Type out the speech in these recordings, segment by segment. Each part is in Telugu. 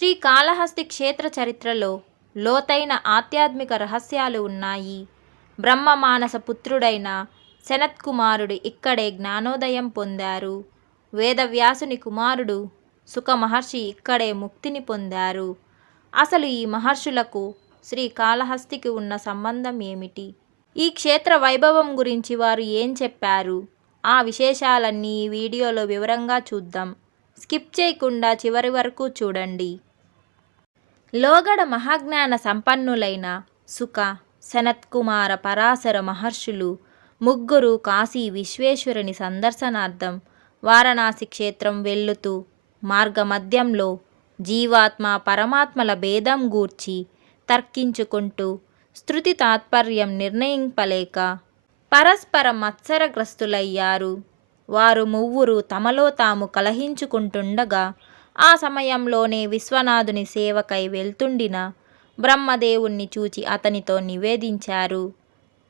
శ్రీకాళహస్తి క్షేత్ర చరిత్రలో లోతైన ఆధ్యాత్మిక రహస్యాలు ఉన్నాయి. బ్రహ్మ మానస పుత్రుడైన సనత్కుమారుడు ఇక్కడే జ్ఞానోదయం పొందారు. వేదవ్యాసుని కుమారుడు సుఖ మహర్షి ఇక్కడే ముక్తిని పొందారు. అసలు ఈ మహర్షులకు శ్రీకాళహస్తికి ఉన్న సంబంధం ఏమిటి? ఈ క్షేత్ర వైభవం గురించి వారు ఏం చెప్పారు? ఆ విశేషాలన్నీ ఈ వీడియోలో వివరంగా చూద్దాం. స్కిప్ చేయకుండా చివరి వరకు చూడండి. లోగడ మహాజ్ఞాన సంపన్నులైన సుఖ, సనత్కుమార, పరాశర మహర్షులు ముగ్గురు కాశీ విశ్వేశ్వరుని సందర్శనార్థం వారణాసి క్షేత్రం వెళ్లుతూ మార్గమధ్యంలో జీవాత్మ పరమాత్మల భేదం గూర్చి తర్కించుకుంటూ శృతి తాత్పర్యం నిర్ణయింపలేక పరస్పర మత్సరగ్రస్తులయ్యారు. వారు ముగ్గురు తమలో తాము కలహించుకుంటుండగా ఆ సమయంలోనే విశ్వనాథుని సేవకై వెళ్తుండిన బ్రహ్మదేవుణ్ణి చూచి అతనితో నివేదించారు.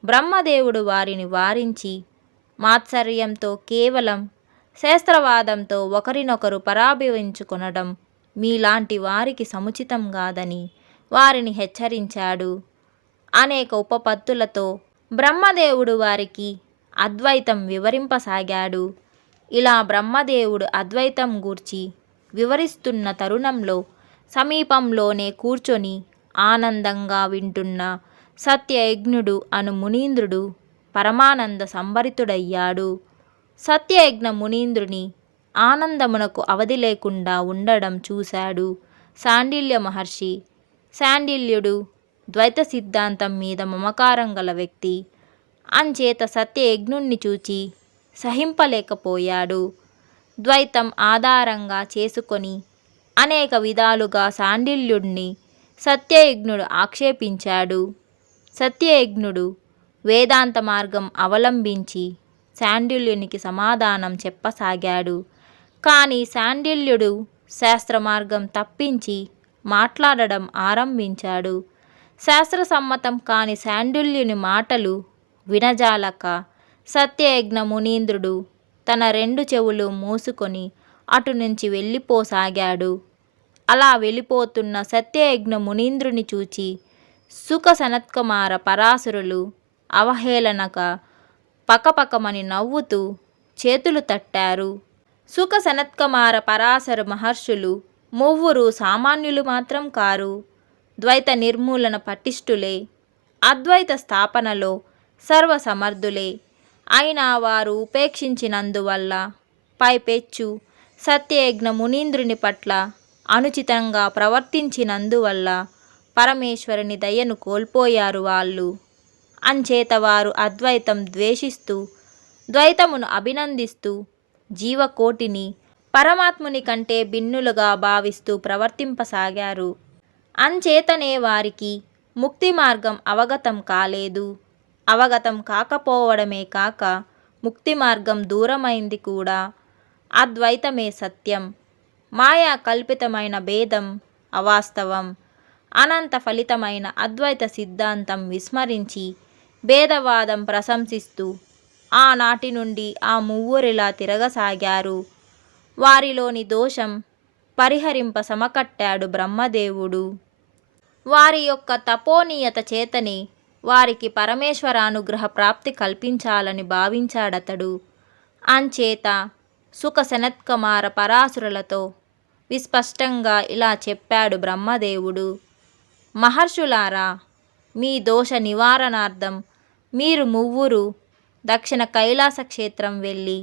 బ్రహ్మదేవుడు వారిని వారించి మాత్సర్యంతో కేవలం శాస్త్రవాదంతో ఒకరినొకరు పరాభవించుకొనడం మీలాంటి వారికి సముచితం కాదని వారిని హెచ్చరించాడు. అనేక ఉపపత్తులతో బ్రహ్మదేవుడు వారికి అద్వైతం వివరింపసాగాడు. ఇలా బ్రహ్మదేవుడు అద్వైతం గూర్చి వివరిస్తున్న తరుణంలో సమీపంలోనే కూర్చొని ఆనందంగా వింటున్న సత్యయజ్ఞుడు అను మునీంద్రుడు పరమానంద సంభరితుడయ్యాడు. సత్యయజ్ఞ మునీంద్రుని ఆనందమునకు అవధి లేకుండా ఉండడం చూశాడు శాండిల్య మహర్షి. శాండిల్యుడు ద్వైత సిద్ధాంతం మీద మమకారం గల వ్యక్తి. అంచేత సత్యయజ్ఞుణ్ణి చూచి సహింపలేకపోయాడు. ద్వైతం ఆధారంగా చేసుకొని అనేక విధాలుగా శాండిల్యుడిని సత్యయజ్ఞుడు ఆక్షేపించాడు. సత్యయజ్ఞుడు వేదాంత మార్గం అవలంబించి శాండిల్యునికి సమాధానం చెప్పసాగాడు. కానీ శాండిల్యుడు శాస్త్ర మార్గం తప్పించి మాట్లాడడం ఆరంభించాడు. శాస్త్రసమ్మతం కాని శాండిల్యుని మాటలు వినజాలక సత్యయజ్ఞ మునీంద్రుడు తన రెండు చెవులు మూసుకొని అటు నుంచి వెళ్ళిపోసాగాడు. అలా వెళ్ళిపోతున్న సత్యయజ్ఞ మునీంద్రుని చూచి సుఖ, సనత్కుమార, పరాశరులు అవహేళనగా పకపకమని నవ్వుతూ చేతులు తట్టారు. సుఖ, సనత్కుమార, పరాశర మహర్షులు ముగ్గురు సామాన్యులు మాత్రం కారు. ద్వైత నిర్మూలన పటిష్ఠులే, అద్వైత స్థాపనలో సర్వసమర్థులే. అయినా వారు ఉపేక్షించినందువల్ల పైపెచ్చు సత్యయజ్ఞ మునీంద్రుని పట్ల అనుచితంగా ప్రవర్తించినందువల్ల పరమేశ్వరుని దయను కోల్పోయారు వాళ్ళు. అంచేత వారు అద్వైతం ద్వేషిస్తూ ద్వైతమును అభినందిస్తూ జీవకోటిని పరమాత్ముని కంటే భిన్నులుగా భావిస్తూ ప్రవర్తింపసాగారు. అంచేతనే వారికి ముక్తి మార్గం అవగతం కాలేదు. అవగతం కాకపోవడమే కాక ముక్తి మార్గం దూరమైంది కూడా. అద్వైతమే సత్యం, మాయా కల్పితమైన భేదం అవాస్తవం. అనంత ఫలితమైన అద్వైత సిద్ధాంతం విస్మరించి భేదవాదం ప్రశంసిస్తూ ఆనాటి నుండి ఆ ముగ్గురిలా తిరగసాగారు. వారిలోని దోషం పరిహరింప సమకట్టాడు బ్రహ్మదేవుడు. వారి యొక్క తపోనీయత చేతనే వారికి పరమేశ్వరానుగ్రహ ప్రాప్తి కల్పించాలని భావించాడతడు. అంచేత సుఖ, సనత్కుమార, పరాశరులతో విస్పష్టంగా ఇలా చెప్పాడు బ్రహ్మదేవుడు. మహర్షులారా, మీ దోష నివారణార్థం మీరు ముగ్గురు దక్షిణ కైలాస క్షేత్రం వెళ్ళి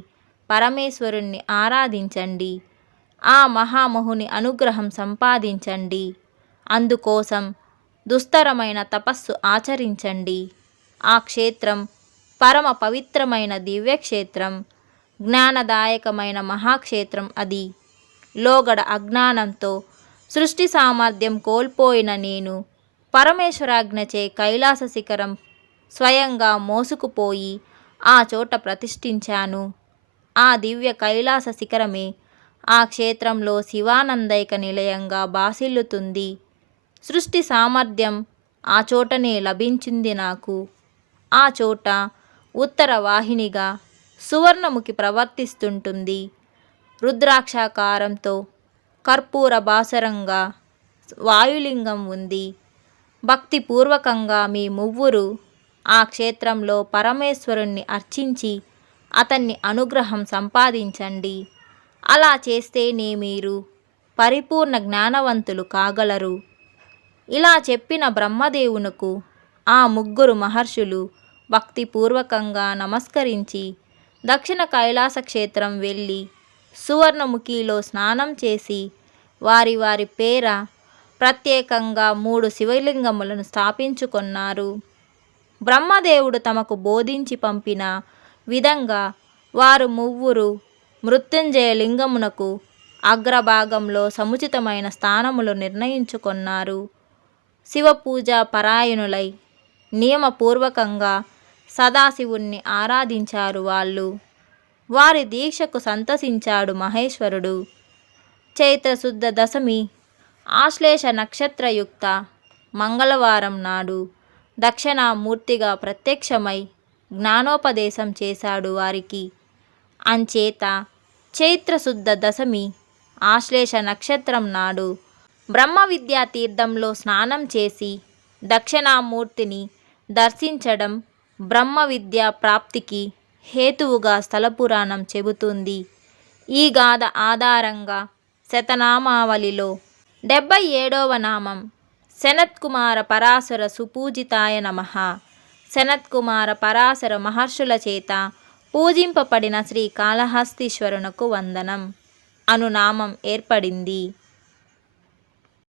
పరమేశ్వరుణ్ణి ఆరాధించండి. ఆ మహామహుని అనుగ్రహం సంపాదించండి. అందుకోసం దుస్తరమైన తపస్సు ఆచరించండి. ఆ క్షేత్రం పరమ పవిత్రమైన దివ్యక్షేత్రం, జ్ఞానదాయకమైన మహాక్షేత్రం అది. లోగడ అజ్ఞానంతో సృష్టి సామర్థ్యం కోల్పోయిన నేను పరమేశ్వరాజ్ఞచే కైలాస శిఖరం స్వయంగా మోసుకుపోయి ఆ చోట ప్రతిష్ఠించాను. ఆ దివ్య కైలాస శిఖరమే ఆ క్షేత్రంలో శివానందైక నిలయంగా బాసిల్లుతుంది. సృష్టి సామర్థ్యం ఆ చోటనే లభించింది నాకు. ఆ చోట ఉత్తర వాహినిగా సువర్ణముఖి ప్రవర్తిస్తుంటుంది. రుద్రాక్షాకారంతో కర్పూర బాసరంగా వాయులింగం ఉంది. భక్తిపూర్వకంగా మీ మువ్వురు ఆ క్షేత్రంలో పరమేశ్వరుణ్ణి అర్చించి అతన్ని అనుగ్రహం సంపాదించండి. అలా చేస్తేనే మీరు పరిపూర్ణ జ్ఞానవంతులు కాగలరు. ఇలా చెప్పిన బ్రహ్మదేవునకు ఆ ముగ్గురు మహర్షులు భక్తిపూర్వకంగా నమస్కరించి దక్షిణ కైలాస క్షేత్రం వెళ్ళి సువర్ణముఖిలో స్నానం చేసి వారి వారి పేర ప్రత్యేకంగా 3 శివలింగములను స్థాపించుకొన్నారు. బ్రహ్మదేవుడు తమకు బోధించి పంపిన విధంగా వారు మువ్వురు మృత్యుంజయ లింగమునకు అగ్రభాగంలో సముచితమైన స్థానములు నిర్ణయించుకొన్నారు. శివపూజ పరాయణులై నియమపూర్వకంగా సదాశివుణ్ణి ఆరాధించారు వాళ్ళు. వారి దీక్షకు సంతసించాడు మహేశ్వరుడు. చైత్రశుద్ధ దశమి ఆశ్లేష నక్షత్రయుక్త మంగళవారం నాడు దక్షిణామూర్తిగా ప్రత్యక్షమై జ్ఞానోపదేశం చేశాడు వారికి. అంచేత చైత్రశుద్ధ దశమి ఆశ్లేష నక్షత్రం నాడు బ్రహ్మ విద్యా తీర్థంలో స్నానం చేసి దక్షిణామూర్తిని దర్శించడం బ్రహ్మ విద్యా ప్రాప్తికి హేతువుగా స్థలపురాణం చెబుతుంది. ఈ గాథ ఆధారంగా శతనామావళిలో 77వ నామం సనత్కుమార పరాశర సుపూజితాయ నమః. సనత్కుమార పరాశర మహర్షుల చేత పూజింపబడిన శ్రీ కాళహస్తీశ్వరునకు వందనం అను నామం ఏర్పడింది.